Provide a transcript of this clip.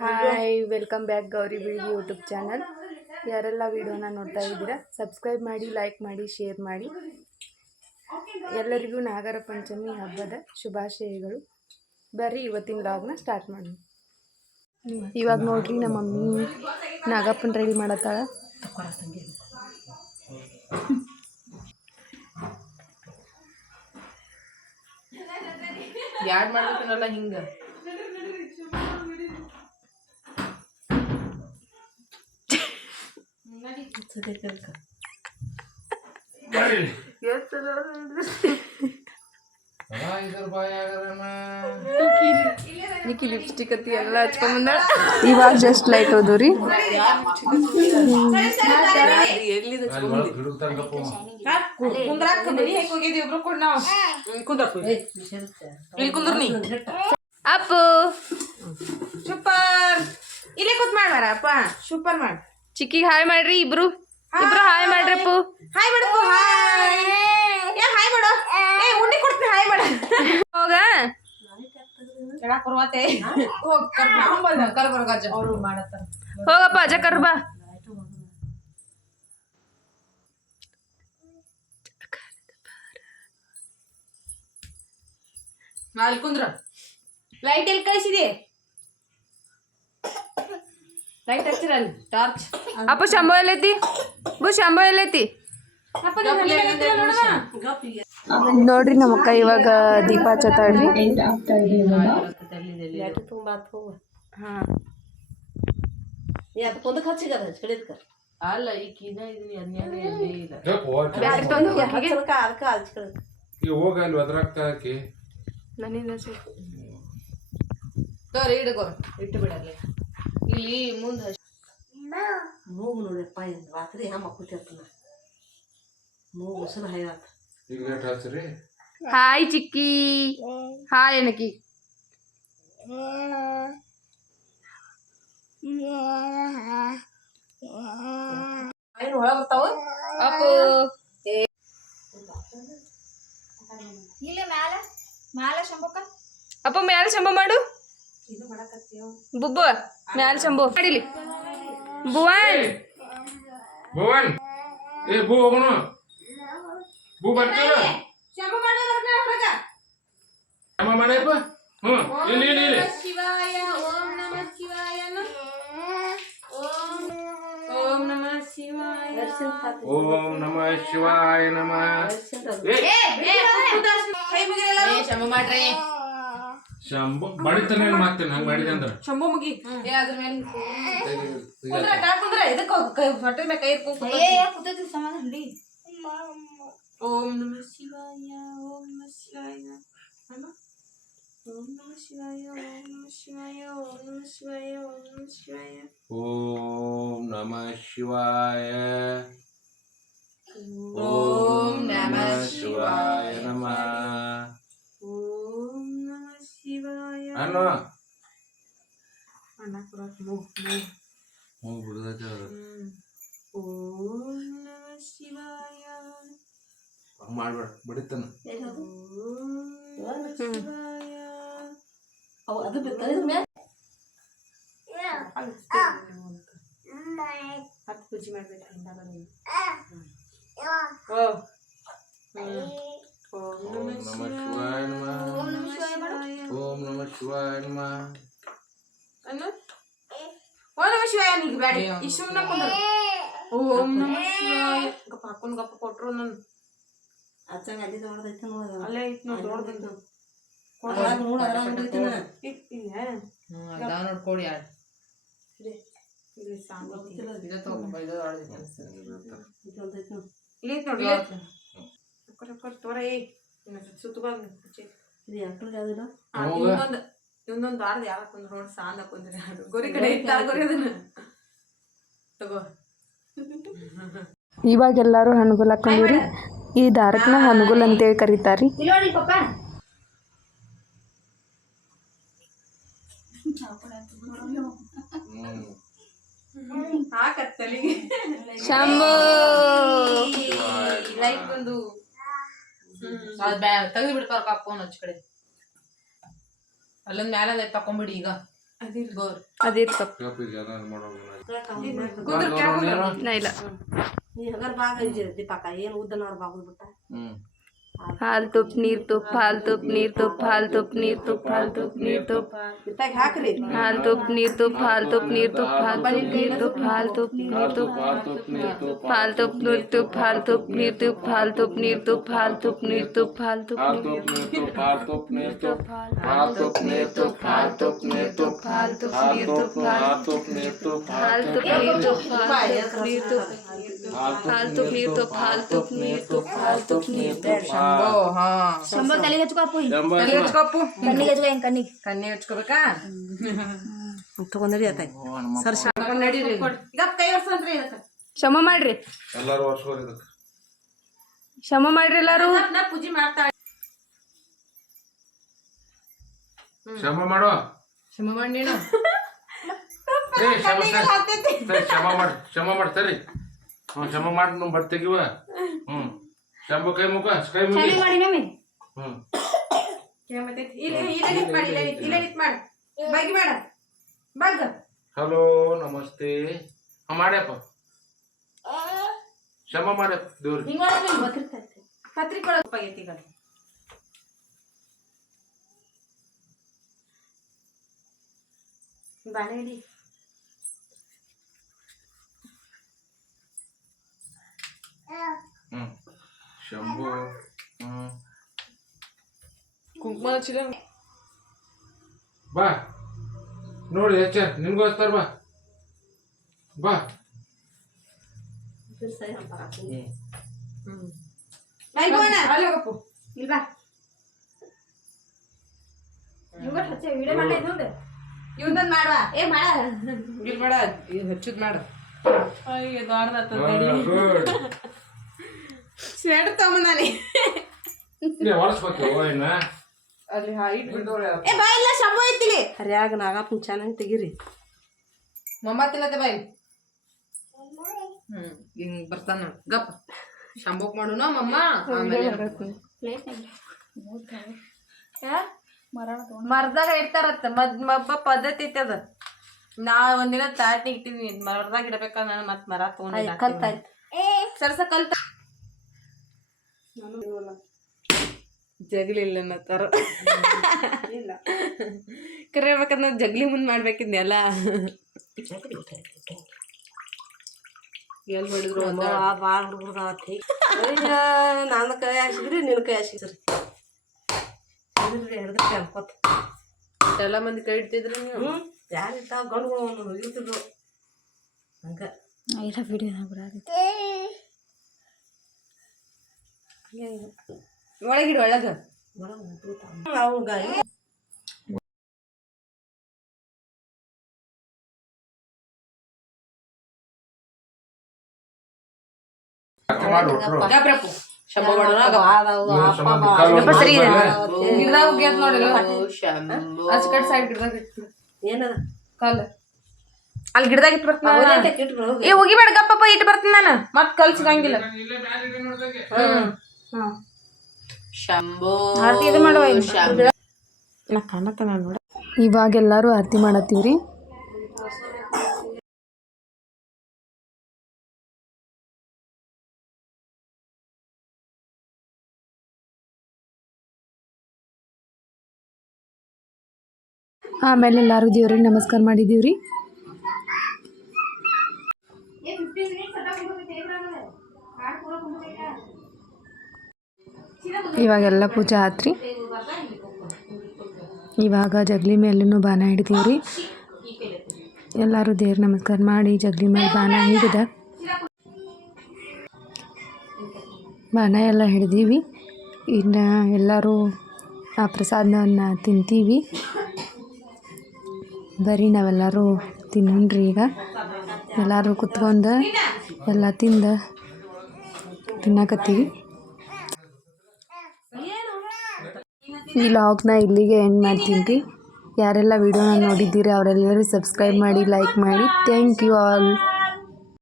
Hi, welcome back Gauri Bilgi YouTube channel. ಯಾರೆಲ್ಲ ವಿಡಿಯೋನ ನೋಡ್ತಾ ಇದ್ದೀರಾ ಸಬ್ಸ್ಕ್ರೈಬ್ ಮಾಡಿ, ಲೈಕ್ ಮಾಡಿ, ಶೇರ್ ಮಾಡಿ. ಎಲ್ಲರಿಗೂ ನಾಗರ ಪಂಚಮಿ ಹಬ್ಬದ ಶುಭಾಶಯಗಳು. ಬರ್ರಿ ಇವತ್ತಿನ ವ್ಲಾಗ್ನ ಸ್ಟಾರ್ಟ್ ಮಾಡಿ. ಇವಾಗ ನೋಡ್ರಿ ನಮ್ಮ ಮಮ್ಮಿ ನಾಗಪ್ಪನ ರೆಡಿ ಮಾಡತ್ತಾಳ. ಯಾಡ್ ಮಾಡ್ಬೇಕನ್ನಲ್ಲ ಹಿಂಗ ನಿಕ್ಕಿ ಲಿಪ್ಸ್ಟಿಕ್ ಅತ್ತಿ ಎಲ್ಲ ಹಚ್ಕೊಂಡ್ ಬಂದಾಳ. ಇವಾಗ ಜಸ್ಟ್ ಲೈಟ್ ಹೋದ್ರಿ. ಅಪ್ಪು ಸೂಪರ್ ಇಲ್ಲೇ ಕೂತ್ ಮಾಡ್ಬಾರ ಅಪ್ಪ ಸೂಪರ್ ಮಾಡ್. ಚಿಕ್ಕಿಗೆ ಹಾಯ್ ಮಾಡ್ರಿ. ಇಬ್ರು ಹಾಯ್ ಮಾಡ್ರಿ. ಅಪ್ಪು ಹಾಯ್ ಮಾಡಪ್ಪ. ಹಾಯ್ ಹಾಯ್ ಮಾಡು. ಉಂಡಿ ಕೊಡ್ತೀನಿ. ಹಾಯ್ ಮಾಡ. ಹೋಗ ಹೇಳಕ್ ಬರ್ವಾತೆ. ಹೋಗ್ ಕರ್ಬರ್ಗಜ್ಜ ಅವ್ರು ಮಾಡತ್ತಾರ. ಹೋಗಪ್ಪ ಅಜ್ಜ ಕರ್ಬಾ. ಅಲ್ಲಿ ಕುಂದ್ರ. ಲೈಟ್ ಎಲ್ಲಿ ಕಳಿಸಿದೆ? ಲೈಟ್ ಹಚ್ಚಿರ ಅಲ್ಲಿ ಟಾರ್ಚ್. ಅಪ್ಪ ಶಂಭೋ ಎಲ್ಲೈತಿ? ಶಂಭೋ ಎಲ್ಲೈತಿ? ನೋಡ್ರಿ ನಮ್ಮ ಅಕ್ಕ ಇವಾಗ ದೀಪ ಹಚ್ಚತಾಳ್ರಿ. ಅಲ್ಲ ಈಕಿನ ಇದೀನಿ ಇಟ್ಟು ಬಿಡಲ್ಲ ಇಲ್ಲಿ ಮುಂದೆ ಮೂಗು ನೋಡಿಯಪ್ಪ. ರಾತ್ರಿ ಮಕ್ಕಳಿರ್ತಾನ ಮೂಗು ಉಸಿರು ಹೈರಾತ. ಹಾಯ್ ಚಿಕ್ಕಿ. ಹಾಯ್ ಏನಕಿ. ಏನು ಒಳಗೆ ಬರ್ತಾವ? ಅಪ್ಪು ಇಲ್ಲಿ ಮ್ಯಾಲ ಮ್ಯಾಲ ಶಂಭಕ್ಕ. ಅಪ್ಪ ಮ್ಯಾಲ ಶಂಭೋ ಮಾಡು. ಬುಬ್ಬು ಮ್ಯಾಲ ಶಂಭೋ ಮಾಡಿಲಿ. ಭುವನ್ ಭುವನ್ ಏ ಭೂ ಹೋಗೋಣ. ಭೂ ಬರ್ತೀರ ಶಂಭ ಮಾಡ್ಬೇಕ ಹೊರಗ. ಅಮ್ಮ ಮಾಡಪ್ಪ. ಇಲ್ಲಿ ಇಲ್ಲಿ ಇಲ್ಲಿ. ಶಿವಾಯ ಓಂ ನಮಃ ಶಿವಾಯ. ಓಂ ನಮಃ ಶಿವಾಯ. ಓಂ ನಮಃ ಶಿವಾಯ ನಮಃ. ಕೈ ಮುಗಿರಲ್ಲ. ಶಂಭ ಮಾಡ್ರಿ. ಶಂಭು ಬಡಿತಾನೆ ಮತ್ತೆ ನಂಗೆ ಮಾಡಿದೆ ಅಂದ್ರೆ ಶಂಭು ಮುಗಿ. ಅದ್ರ ಮೇಲೆ ಕುಂದ್ರ. ಇದಕ್ಕೆ ಹೊಟ್ಟೆ ಮೇಲೆ ಕೈ ಇಟ್ಕೊಂಡು ಸಮಾಧಿ. ಓಂ ನಮಃ ಶಿವಾಯ. ಓಂ ನಮಃ ಶಿವಾಯ. ಓಂ ನಮಃ ಶಿವಾಯ. ಓಂ ನಮಃ ಶಿವಾಯ. ಓಂ ನಮಃ ಶಿವಾಯ. ಓಂ ನಮಃ ಶಿವಾಯ. ಓಂ ನಮಃ ಶಿವಾಯ. ಓಂ ನಮಃ ಶಿವಾಯ ನಮಃ. ಓಂ ನಮಃ ಶಿವಾಯ. ಅನ್ನು ಅಣ್ಣ ಹೋಗ್ಬಿಡ್ದೈತೆ ಅವ್ರು. ಓಂ ನಮಃ ಶಿವಾಯ. ಹಂಗೆ ಮಾಡ್ಬೇಡ ಬಡಿತಾನ. ಓಂ ನಮಃ ಶಿವಾಯ. ಅದು ಬೇಕಾದ್ರೆ ಹತ್ತು ಪೂಜೆ ಮಾಡ್ಬೇಕು. ಓಂ ನಮಃ ಶಿವಾಯ ನಮಃ. ಓಂ ನಮಃ ಶಿವಾಯ ನಮಃ. ಅನ್ನು ಓಂ ನಮಃ ಶಿವಾಯ. ನೀಗ ಬೇಡ ಈ ಸುಮ್ಮನೆ ಕುಂದ್ರ. ಓಂ ನಮಃ ಶಿವಾಯ. ಗಪ್ಪ ಹಾಕೊಂಡು ಗಪ್ಪ ಕೊಟ್ರು ನನ್ನ ಅಚ್ಚಂಗ ಅಲ್ಲಿ ದೊಡ್ಡದೈತೆ ನೋಡ. ಅಲ್ಲೇ ಐತಿ ನೋಡಿ ದೊಡ್ಡದಂತ. ನೋಡ್ಕೊಡಿ ಯಾರು ಇಲ್ಲಿ ನೋಡಿ ತೋರ. ಇನ್ನೊಂದು ಆಡ್ದು ಯಾವಾಗ ಕುಂದ್ರ ನೋಡಿ ಸಾಂದ ಕುಂದ್ರಿ. ಅದು ಗೊರಿ ಕಡೆ ಇಟ್ಟಾರ ಗೊರಿ ಅದನ್ನ ತಗೋ. ಇವಾಗ ಎಲ್ಲರೂ ಹಣಗುಲ್ ಹಾಕೊಂಡಿವ್ರಿ. ಈ ದಾರಕ್ನ ಹಣಗುಲ್ ಅಂತೇಳಿ ಕರೀತಾರ್ರಿ. ಶಂಭೋ ಲೈಟ್ ಬಂದು ತೆಗೆದು ಬಿಡ್ತಾರ ಫೋನ್ ಹಚ್ಚ ಕಡೆ. ಅಲ್ಲೊಂದ್ ಮ್ಯಾಲ ತಕೊಂಬಿಡಿ ಈಗ. ಅದೇ ಕಪ್ ಕಪ್ಪಿಗೆ ಅದನ್ನ ಮಾಡೋದು ನಾ ಇಲ್ಲ ಈ ಹಗರ್ ಭಾಗ ದೀಪಕ್ಕ ಏನು ಉದ್ದನವ್ರ ಬಾಗುದ್ ಬಿಟ್ಟ ಹಾಲು ತುಪ್ಪ ನೀರು ತುಪ್ಪ ಹಾಲು ತುಪ್ಪ ನೀರು ತುಪ್ಪ ಹಾಲು ತುಪ್ಪ ನೀರು ತುಪ್ಪ ಹಾಲು ತುಪ್ಪ ನೀರು ತುಪ್ಪ ಇತ್ತಾಗ ಹಾಕ್ರಿ ಹಾಲು ತುಪ್ಪ ನೀರು ತುಪ್ಪ ಹಾಲು ತುಪ್ಪ ನೀರು ತುಪ್ಪ ಹಾಲು ತುಪ್ಪ ನೀರು ತುಪ್ಪ ಹಾಲು ತುಪ್ಪ ನೀರು ತುಪ್ಪ ಹಾಲು ತುಪ್ಪ ನೀರು ತುಪ್ಪ ಹಾಲು ತುಪ್ಪ ನೀರು ತುಪ್ಪ ಹಾಲು ತುಪ್ಪ ನೀರು ತುಪ್ಪ ಹಾಲು ತುಪ್ಪ ನೀರು ತುಪ್ಪ ಹಾಲು ತುಪ್ಪ ನೀರು ತುಪ್ಪ ಹಾಲು ತುಪ್ಪ ನೀರು ತುಪ್ಪ ಹಾಲು ತುಪ್ಪ ನೀರು ತುಪ್ಪ ಹಾಲು ತುಪ್ಪ ನೀರು ತುಪ್ಪ ಹಾಲು ತುಪ್ಪ ನೀರು ತುಪ್ಪ ಹಾಲು ತುಪ್ಪ ನೀರು ತುಪ್ಪ ಹಾಲು ತುಪ್ಪ ನೀರು ತುಪ್ಪ ಹಾಲು ತುಪ್ಪ ನೀರು ತುಪ್ಪ ಶಂಭೋ ತಲೆಗೆ ಹಚ್ಕೊಪ್ಪು ತಲೆಗೆ ಹಚ್ಕೊಪ್ಪು ಕಣ್ಣಿಗೆ ಹಚ್ಕೊ ಹೆಂಗ್ ಕಣ್ಣಿಗೆ ಹಚ್ಕೋಬೇಕಾ ತಗೊಂಡ್ರಿ ಆತಾಯಿ ಸರ್ ನಡೀರಿ ಈಗ ಕೈ ಒರ್ಸಂತ್ರಿ ಇದಕ್ಕೆ ಕ್ಷಮ ಮಾಡ್ರಿ ಎಲ್ಲರೂ ವರ್ಷ ಇದಕ್ಕೆ ಕ್ಷಮ ಮಾಡ್ರಿ ಎಲ್ಲಾರು ನಾ ಪೂಜೆ ಮಾಡ್ತಾಳೆ ಕ್ಷಮ ಮಾಡೋ ಕ್ಷಮ ಮಾಡಿ ನೀನು ಕ್ಷಮ ಮಾಡಿ ಸರಿ ಕ್ಷಮ ಮಾಡಿ ನಾವು ಬಟ್ ತೆಗಿವ ಶಂಭು ಕೈ ಮುಖ ಕೈ ಮುಗಿ ಮಾಡಿ ನಮ್ಮಿ ಹ್ಮ್ ಇಲ್ಲ ನಿತ್ ಮಾಡ ಬಗ್ಗಿ ಮಾಡ ಬಗ್ಗ ಹಲೋ ನಮಸ್ತೆ ಮಾಡ್ಯಪ್ಪ ಕ್ಷಮ ಮಾಡ್ಯಪ್ಪ ದೇವ್ರಿಗೆ ಹಿಂಗ್ ಮಾಡೋದು ಪತ್ರಿಕೆ ಒಳಗೆ ಆಗೈತಿ ಈಗ ಬಾಳೆ ಹಿಡಿ ಶಂಭು ಕುಂಕುಮ ಹಚ್ಚಿಲ್ಲ ಬಾ ನೋಡಿ ಹೆಚ್ಚ ನಿನ್ಗೋಸ್ಕರ ಬಾ ಬಾ ಅಲ್ಲಿ ಹೋಗಪ್ಪು ಇಲ್ಲಿ ಬಾ ಇವಾಗ ಹಚ್ಚ ವಿಡಿಯೋ ಮಾಡಲೇ ನೋಡು ಇವನೊಂದು ಮಾಡುವ ಏ ಮಾಡ ಇಲ್ಲಿ ಮಾಡ ಹಚ್ಚುದ್ ಮಾಡು ಅಯ್ಯೋ ದೊಡ್ಡದಾತ ಸ್ವೆಟರ್ ತಗೊಂಬಂದಾನೆ ಹೊರಸ್ಬೇಕು ಇನ್ನ ಅಲ್ಲಿ ಇಟ್ಬಿಟ್ಟವ್ರೆ ಏ ಬಾ ಇಲ್ಲ ಶಂಭು ಐತಿಲಿ ಹರ್ಯಾಗ ನಾಗಪ್ಪನ ಚೆನ್ನಾಗಿ ತೆಗೀರಿ ಮಮ್ಮ ತಿನ್ನತ್ತೆ ಬಾಯಿ ಹಿಂಗ್ ಬರ್ತಾನ ಗಪ್ ಶಂಭುಕ್ ಮಾಡುನ ಮಮ್ಮ ಮರದಾಗ ಇಡ್ತಾರತ್ತ ಮಬ್ಬ ಪದ್ಧತಿ ಐತಿ ಅದ ನಾ ಒಂದಿನ ತಾಟ್ನಿ ಇಟ್ಟಿವಿ ಮರದಾಗ ಇಡಬೇಕ ನಾನು ಮತ್ ಮರ ತಗೊಂಡ್ ಸರ್ಸ ಕಲ್ತ ಜಗಲಿ ಇಲ್ಲ ಅನ್ನತ್ತಾರ ಕರೆ ಹೇಳ್ಬೇಕಂದ್ರೆ ಜಗ್ಲಿ ಮುಂದ್ ಮಾಡ್ಬೇಕಿದ್ನೆಲ್ಲ ಎಲ್ಲಿ ಹೊಡಿದ್ರು ಭಾಳ ಹುಡುಗರ್ದಾವತ್ತಿ ನನ್ನ ಕೈ ಹಾಸಿದ್ರಿ ನಿನ್ನ ಕೈ ಹಾಸಿದ್ರಿ ಹಿಡಿದ್ರಿ ಅನ್ಕೋತ ಎಲ್ಲ ಮಂದಿ ಕೈ ಇಡ್ತಿದ್ರಿ ನೀವು ಯಾರು ಇರ್ತಾವ ಗಂಡುಗಳು ಇರ್ತಿದ್ವು ಹಂಗ ಇಲ್ಲ ವಿಡಿಯೋ ಒಳಗಿಡು ಒಳಗ ಅವಂಗ ಗಬ್ರಪ್ಪು ಶಂಭು ಮಾಡೋಣ ಸರಿ ಇದೆ ಗಿಡದಾಗ ಉಗ್ಯಾತ್ ನೋಡಿಲ್ಲ ಅಚ್ ಕಟ್ ಸೈಡ್ ಗಿಡದಾಗ ಇಟ್ಟು ಏನದ ಕಲ್ ಅಲ್ಲಿ ಗಿಡದಾಗ ಇಟ್ಟು ಬರ್ತೀನಿ ಏ ಹೋಗಿಬೇಡ ಗಪ್ಪಪ್ಪ ಇಟ್ಟು ಬರ್ತೀನಿ ನಾನು ಮತ್ ಕಲ್ ಸಿಗಂಗಿಲ್ಲ ಆರತಿ ಇದು ಮಾಡುವ ನಾ ಕಾಣತ್ತ ನಾನು ನೋಡ ಇವಾಗ ಎಲ್ಲರೂ ಆರತಿ ಮಾಡತ್ತೀವ್ರಿ ಆಮೇಲೆ ಎಲ್ಲರೂ ದೇವ್ರಿಗೆ ನಮಸ್ಕಾರ ಮಾಡಿದೀವ್ರಿ ಇವಾಗೆಲ್ಲ ಪೂಜೆ ಆತ್ರಿ ಇವಾಗ ಜಗ್ಲಿ ಮೇಲೂ ಬಾಣ ಹಿಡಿದೀವ್ರಿ ಎಲ್ಲರೂ ದೇವ್ರ ನಮಸ್ಕಾರ ಮಾಡಿ ಜಗ್ಲಿ ಮೇಲೆ ಬಾಣ ಹಿಡಿದ ಬಾಣ ಎಲ್ಲ ಹಿಡ್ದೀವಿ ಇನ್ನು ಎಲ್ಲರೂ ಆ ಪ್ರಸಾದವನ್ನು ತಿಂತೀವಿ ಬರೀ ನಾವೆಲ್ಲರೂ ತಿನ್ನೋಣ್ರಿ ಈಗ ಎಲ್ಲರೂ ಕುತ್ಕೊಂಡು ಎಲ್ಲ ತಿನ್ನಕತ್ತೀವಿ ಈ ಲಾಗ್ನ ಇಲ್ಲಿಗೆ ಎಂಡ್ ಮಾಡ್ತೀನಿ ರೀ ಯಾರೆಲ್ಲ ವಿಡಿಯೋನ ನೋಡಿದ್ದೀರಿ ಅವರೆಲ್ಲರೂ ಸಬ್ಸ್ಕ್ರೈಬ್ ಮಾಡಿ ಲೈಕ್ ಮಾಡಿ ಥ್ಯಾಂಕ್ ಯು ಆಲ್